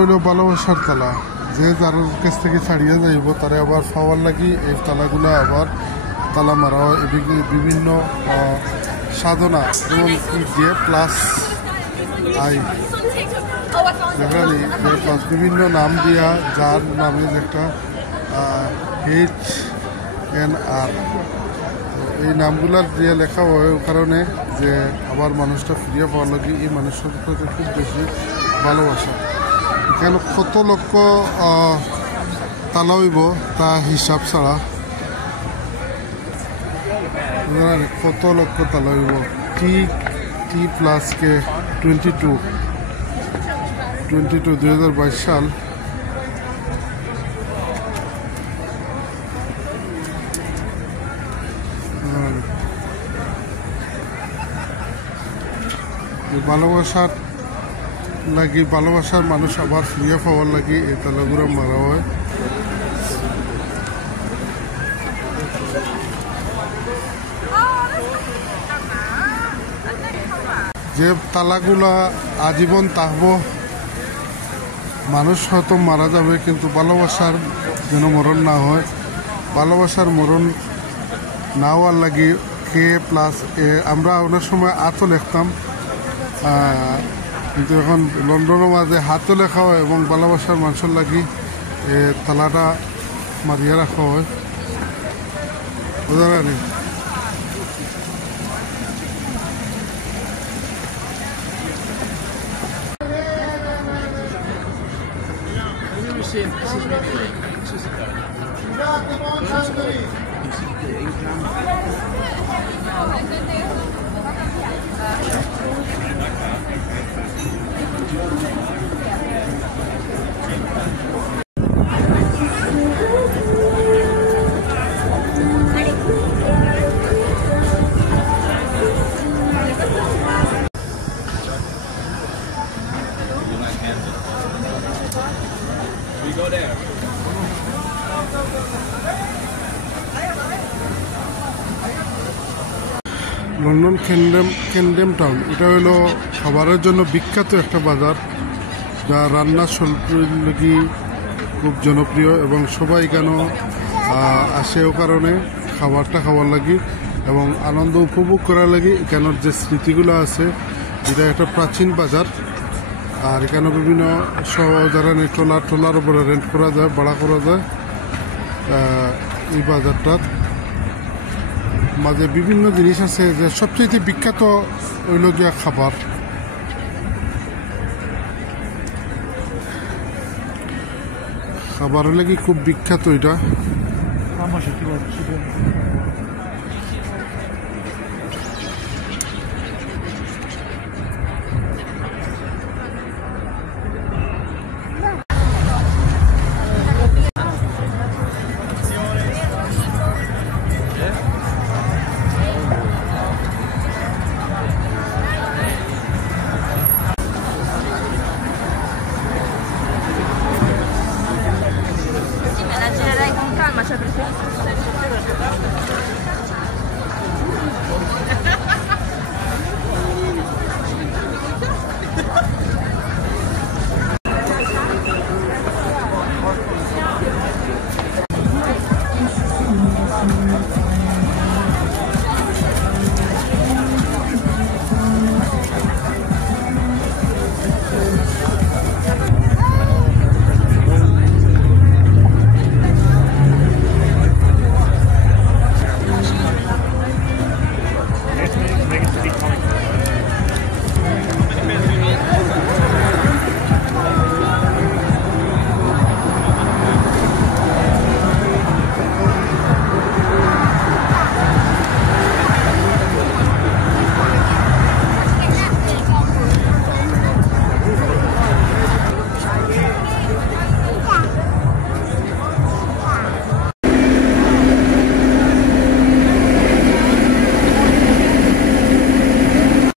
হইল ভালোবাসার তালা, যে যার কাছ থেকে ছাড়িয়ে যাইব তারা আবার পাওয়ার লাগি এই তালাগুলো আবার তালা মারা হয়। বিভিন্ন সাধনা যেমন দিয়ে প্লাস আই যেখানে প্লাস বিভিন্ন নাম দিয়া যার নামে একটা HNR, এই নামগুলার দিয়ে লেখা হয় কারণে যে আবার মানুষটা ফিরিয়ে পাওয়ার লাগে এই মানুষের প্রতি খুব বেশি ভালোবাসা। এখানে কত লক্ষ তালা হইব তা হিসাব ছাড়া, কত লক্ষ তালা হইব। টি প্লাস কে 22 2022 সাল। ভালোবাসার লাগি ভালোবাসার মানুষ আবার ফিরিয়ে পাওয়ার লাগি এই তালাগুলো মারা হয়। যে তালাগুলা আজীবন থাকব, মানুষ হয়তো মারা যাবে কিন্তু ভালোবাসার যেন মরণ না হয়। ভালোবাসার মরণ না হওয়ার লাগি K+A আমরা অনেক সময় আতও লিখতাম, কিন্তু এখন লন্ডনের মাঝে হাতও লেখা হয় এবং ভালোবাসার মানুষের লাগি তালাটা মারিয়া রাখা হয়। বুঝা গেল? লন্ডন কেন্ডেম টাউন, এটা হলো খাবারের জন্য বিখ্যাত একটা বাজার, যা রান্নার শৈলীর লাগি খুব জনপ্রিয় এবং সবাই কেন আসেও কারণে খাবারটা খাওয়ার লাগি এবং আনন্দ উপভোগ করার লাগি। এখানের যে স্মৃতিগুলো আছে, এটা একটা প্রাচীন বাজার। আর এখানে বিভিন্ন যারা ট্রলার উপরে রেন্ট করা যায়, ভাড়া করা যায়। এই বাজারটার মাঝে বিভিন্ন জিনিস আছে, যে সবচেয়ে বিখ্যাত হইল গিয়া খাবার। খাবার হলে কি খুব বিখ্যাত এটা।